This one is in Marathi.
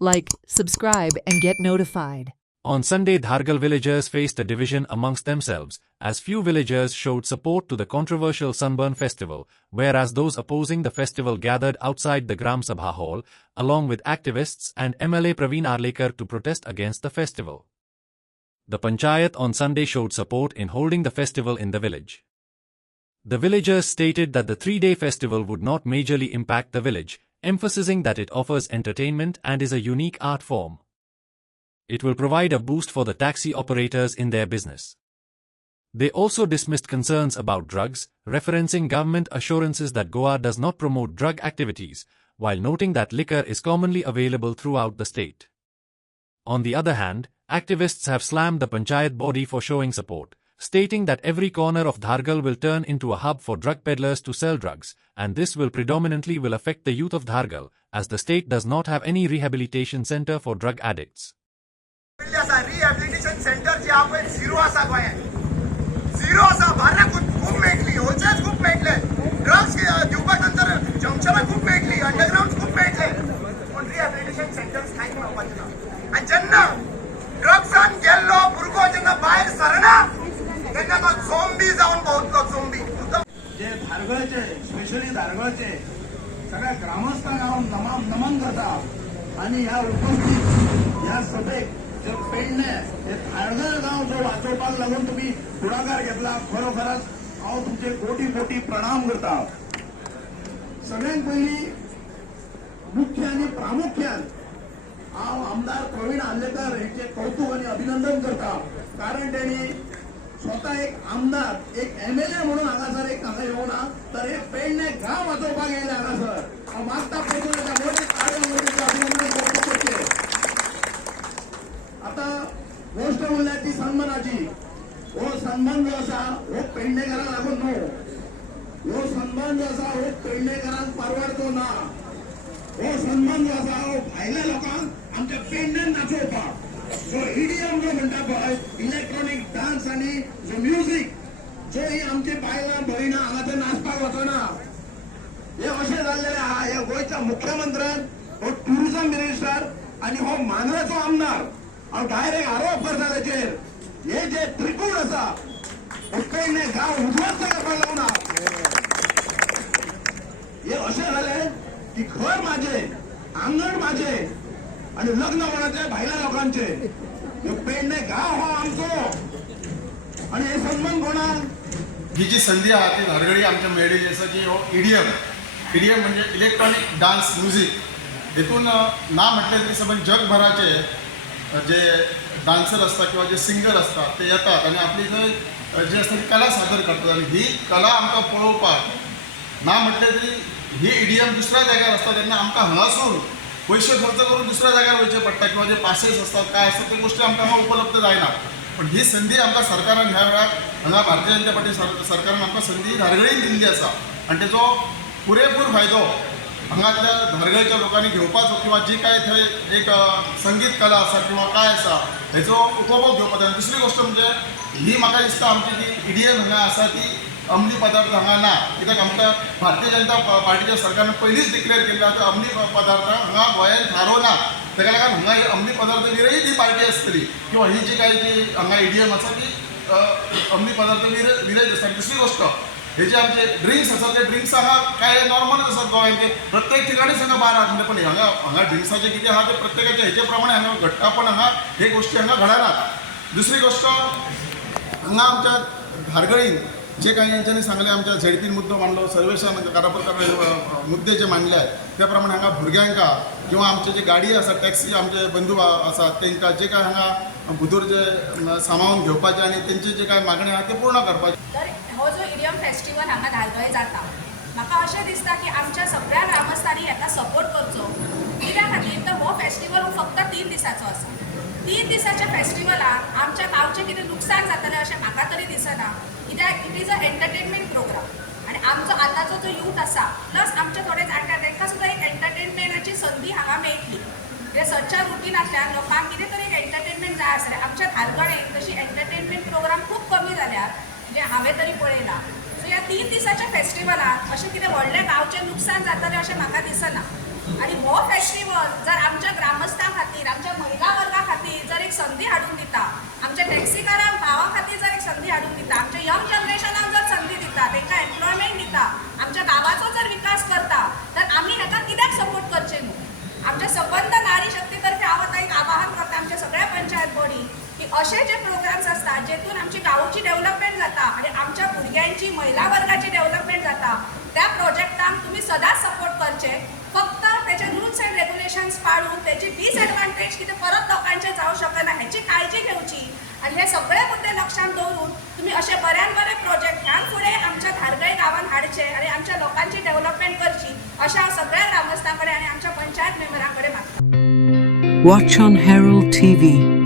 Like, subscribe, and get notified. On Sunday, Dhargal villagers faced a division amongst themselves, as few villagers showed support to the controversial Sunburn festival, whereas those opposing the festival gathered outside the Gram Sabha hall, along with activists and MLA Praveen Arlekar to protest against the festival. The Panchayat on Sunday showed support in holding the festival in the village. The villagers stated that the 3-day festival would not majorly impact the village, emphasizing that it offers entertainment and is a unique art form. It will provide a boost for the taxi operators in their business. They also dismissed concerns about drugs, referencing government assurances that Goa does not promote drug activities, while noting that liquor is commonly available throughout the state. On the other hand, activists have slammed the Panchayat body for showing support, stating that every corner of Dhargal will turn into a hub for drug peddlers to sell drugs, and this will predominantly affect the youth of Dhargal, as the state does not have any rehabilitation center for drug addicts. Rehabilitation centre जे आपण झिरो असा गोंयांत झिरो असा भारां खूप मेळटली होलसेल खूप मेळटले ड्रग्स दिवपाक नंतर जंक्शनां खूप मेळटली अंडरग्राउंड खूप मेळटले पण रिहॅबिलिटेशन सेंटर्स कांयच मेळपाचे ना आनी जेन्ना ड्रग्सान गेल्लो भुरगो जेन्ना भायर सरना तेन्ना तो झोंबी जावन भोंवतलो झोंबी जे धारगळचे स्पेशली धारगळचे सगळ्या ग्रामस्थांक हांव नमन करता आनी ह्या उपस्थित ह्या सभेक जे पेडणे हे धारगळ गांव जो वाचोवपाक लागून तुम्ही पुढाकार घेतला खरोखरच हांव तुमचे कोटी कोटी प्रणाम करता. सगळ्यांत पयलीं मुख्य आनी प्रामुख्यान हांव आमदार प्रवीण आर्लेकर हेंचे कौतुक आनी अभिनंदन करता, कारण तेणी स्वता एक आमदार एक MLA म्हणून हांगासर एक हांगा येवना तर हे पेडणे गांव वाचोवपाक येयले हांगासर. हांव मागता पयलीं मोठे कार्य अभिनंदन करता. आता गोष्ट म्हणल्यार ती सन्मानाची. हो सन्मान जो आसा हो पेडणेकारांक लागून न्हू, हो सन्मान जो आसा हो पेडणेकारांक परवडतो ना. हो सन्मान जो आसा हो भायल्या लोकांक आमच्या पेडणेन नाचोवपाक. जो EDM जो म्हणटा पळय इलेक्ट्रॉनिक डान्स आनी जो म्युझिक जो ही आमची बायलां भयणां हांगासर नाचपाक वचना हे अशें जाल्लेलें आहा. हे गोंयच्या मुख्यमंत्र्यान हो टुरिझम मिनिस्टर आनी हो मांद्रेचो आमदार हांव डायरेक्ट आरोप करता तेचेर. हे जे त्रिकूट आसा हो पेडणे गांव उद्ध्वस्त करपाक लागून हे अशें जालें की घर म्हाजें आंगण म्हाजें आनी लग्न कोणाचें भायल्या लोकांचें. ह्यो पेडणे गांव हो आमचो आनी हे सन्मान कोणाक. ही जी संधी आहा ती धारगळी आमच्या मेळिल्ली आसा की हो EDM म्हणजे इलेक्ट्रॉनिक डान्स म्युझिक. देखून ना म्हटलें तरी समज जगभराचे जे डान्सर असतात किंवा जे सिंगर असतात ते येतात आणि आपली थंय जी आसता ती कला सादर करतात आणि ही कला आमकां पळोवपाक ना म्हटलें तरी ही EDM दुसऱ्या जाग्यार आसता तेन्ना आमकां हांगासून पयशे खर्च करून दुसऱ्या जाग्यार वयचें पडटा किंवा जे पासेस असतात काय असतात ते गोष्टी आमकां हांगा उपलब्ध जायना. पण ही संधी आमकां सरकारान ह्या वेळार हांगा भारतीय जनता पार्टी सरकारान आमकां संधी धारगळीन दिल्ली आसा आनी तेचो पुरेपूर फायदो हांगातल्या धारगळच्या लोकांनी घेवपाचो किंवा जी काय थंय एक संगीत कला आसा किंवा काय आसा हेचो उपभोग घेवपाचो. आनी दुसरी गोष्ट म्हणजे ही म्हाका दिसता आमची जी EDM हांगा आसा ती अंमली पदार्थ हांगा ना, कित्याक आमकां भारतीय जनता पार्टीच्या सरकारान पयलींच डिक्लेअर केल्लें आसा अंमली पदार्थ हांगा गोंयांत थारो ना. तेका लागून हांगा ही अंमली पदार्थ विरयत ही पार्टी आसतली किंवा ही जी काय जी हांगा EDM आसा ती अंमली पदार्थ विरयत आसता. दुसरी गोष्ट हे जे आमचे ड्रिंक्स आसात ते ड्रिंक्स हांगा काय नॉर्मलच आसात गोंयांत. प्रत्येक ठिकाणीच हांगा बार आहात म्हणजे पण हांगा ड्रिंक्साचें कितें आहा ते प्रत्येकाच्या हेचे प्रमाणे हांगा घडटा पण हांगा हे गोष्टी हांगा घडनात. दुसरी गोष्ट हांगा आमच्या धारगळीन जे काही यांच्यानी सांगले आमच्या झेडपीन मुद्दो मांडलो सर्वेशान कारापुरकार मुद्दे जे मांडले आहेत त्या प्रमाणे हांगा भुरग्यांका किंवा आमचे जे गाडी आसा टॅक्सी आमचे बंधू आसात तांकां जे काय हांगा भितर जे सामावून घेवपाचें आनी तेंचे जे काय मागणी आहा ते पूर्ण करपाचे. तर हो जो EDM फेस्टिवल हांगा धारगळे जाता म्हाका अशें दिसता की आमच्या सगळ्या ग्रामस्थांनी हेका सपोर्ट करचो. कित्या खातीर तर हो फेस्टिवल हो फक्त 3 दिसांचो आसा. 3 दिसाच्या फेस्टिवलाक आमच्या गांवचें कितें लुकसाण जातलें अशें म्हाका तरी दिसना. कित्याक it is a entertainment program आनी आमचो आतांचो जो यूथ आसा प्लस आमचे थोडे जाणटे तांकां सुद्दां एक एंटरटेनमेंटाची संदी हांगा मेळटली. जे सदच्या रुटीनांतल्यान लोकांक कितें तरी एक एंटरटेनमेंट जाय आसलें. आमच्या धारगळेक तशी एंटरटेनमेंट प्रोग्राम खूब कमी जाल्यात जे हांवें तरी पळयलां. सो ह्या 3 दिसाच्या फेस्टिवलाक अशें कितें व्हडलें गांवचें लुकसाण जातलें अशें म्हाका दिसना. आनी हो फेस्टिवल जर आमच्या ग्रामस्थांक असे जे प्रोग्राम्स असतात जेतून आमची गावची डेव्हलपमेंट जाता आणि आमच्या भुरग्यांची महिला वर्गाची डेव्हलपमेंट जाता त्या प्रोजेक्टांक तुम्ही सदांच सपोर्ट करचे. फक्त त्याचे रूल्स अँड रेग्युलेशन्स पाळून त्याची डिसएडवांटेज कितें परत लोकांचे जावं शकना हेची काळजी घेवची आणि हे सगळे मुद्दे लक्षात दवरून तुम्ही असे बऱ्यान बरे प्रोजेक्ट ह्यान फुडें आमच्या धारगळे गावात हाडचे आणि आमच्या लोकांची डेव्हलपमेंट करची अशा हांव सगळ्या ग्रामस्थांकडे आणि आमच्या पंचायत मेंबरांकडे मागता. Watch on Herald TV.